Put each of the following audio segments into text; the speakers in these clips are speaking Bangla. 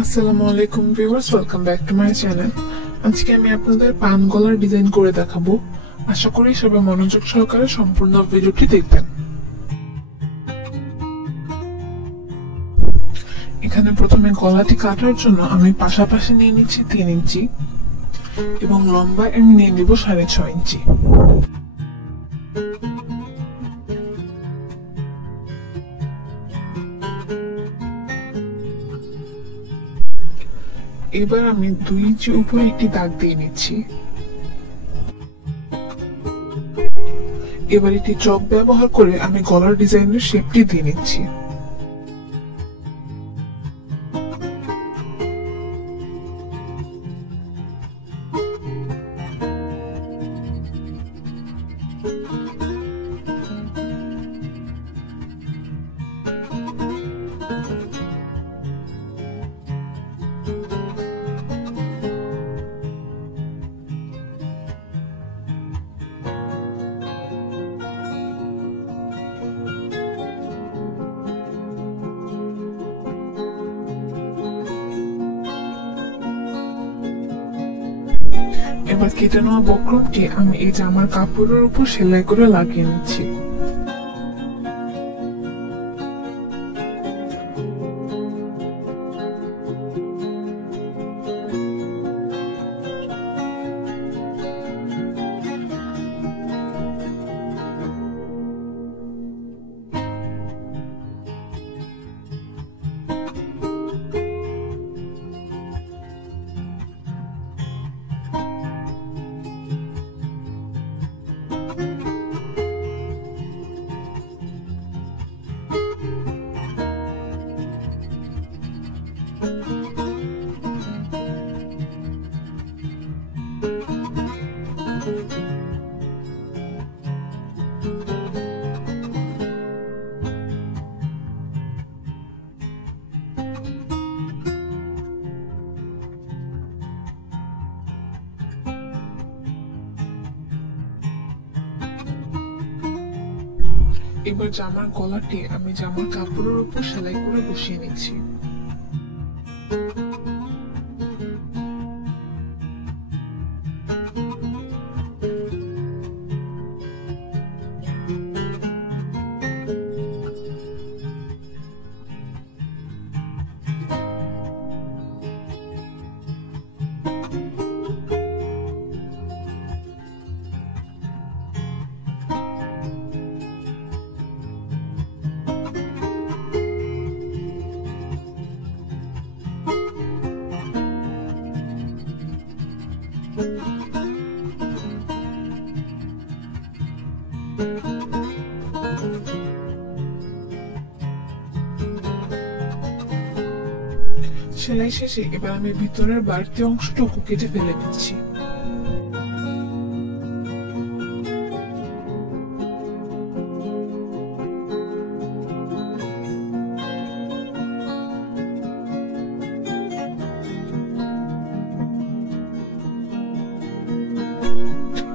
আসসালামু আলাইকুম viewers, welcome back to my channel. আজকে আমি আপনাদের পান গলার ডিজাইন করে দেখাবো। আশা করি সবাই মনোযোগ সহকারে সম্পূর্ণ ভিডিওটি দেখবেন। এখানে প্রথমে গলাটি কাটার জন্য আমি পাশাপাশি নিয়ে নিচ্ছি 3 ইঞ্চি এবং লম্বা আমি নিয়ে নিব 6.5 ইঞ্চি। এবার আমি 2 ইঞ্চি উপরে একটি দাগ দিয়ে নিচ্ছি। এবার একটি চক ব্যবহার করে আমি গলার ডিজাইনের শেপটি দিয়ে নিচ্ছি। এবার কেটে নেওয়া বক্রমটি আমি এই জামার কাপড়ের উপর সেলাই করে লাগিয়ে নিচ্ছি। এবার জামার গলাটি আমি জামার কাপড়ের উপর সেলাই করে বসিয়ে নিচ্ছি। সেলাই শেষে এবার আমি ভিতরের বাড়তি অংশটুকু কেটে ফেলে দিচ্ছি।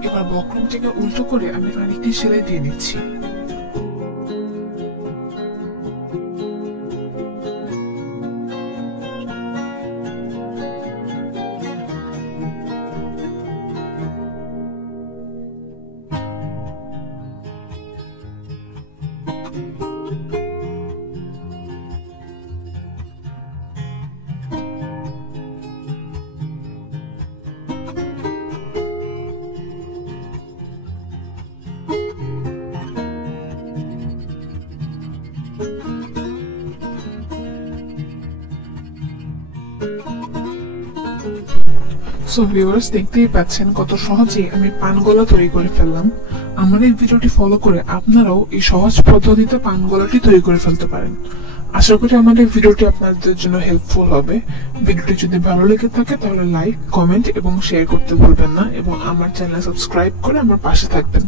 এবার বক্রমটিকে উল্টো করে আমি আরেকটি সেলাই দিয়ে নিচ্ছি। সো ভিউয়ার্স, দেখতেই পাচ্ছেন কত সহজেই আমি পান গলা তৈরি করে ফেললাম। আমার এই ভিডিওটি ফলো করে আপনারাও এই সহজ পদ্ধতিতে পান গলাটি তৈরি করে ফেলতে পারেন। আশা করি আমার এই ভিডিওটি আপনাদের জন্য হেল্পফুল হবে। ভিডিওটি যদি ভালো লেগে থাকে তাহলে লাইক, কমেন্ট এবং শেয়ার করতে ভুলবেন না এবং আমার চ্যানেল সাবস্ক্রাইব করে আমার পাশে থাকবেন।